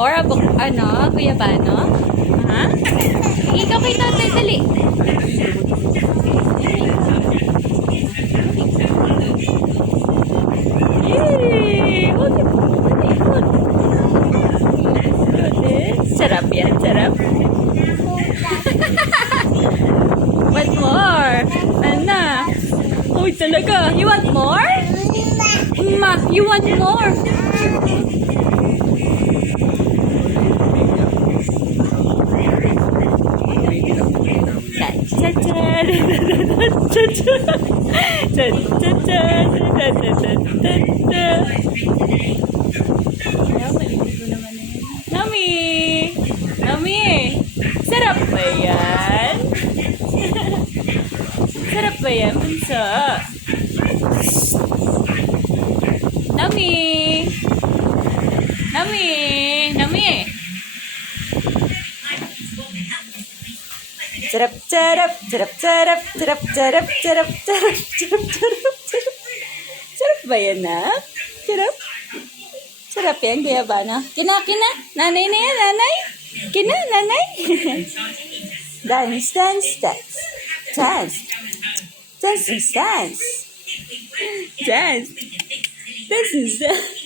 more about, Kuya Bano? Ha? Ikaw kay tatay, dali. Yay! Sarap yan, sarap. What more? Ano? Uy, talaga. You want more? Ma, you want more? Nami! Nami! Sarap ba yan? Sarap ba yan, bunso? Nami! Nami! Nami! Sarap, sarap, sarap, sarap, sarap, sarap, sarap, sarap, sarap, sarap, sarap. Sarap ba yan, ha? Sarap? Sarap yan, Kuya Bano. Kina, kina. Nanay na yan, nanay. Kina, nanay. Dance, dance, dance. Dance. Dance, dance. Dance. Dance, dance.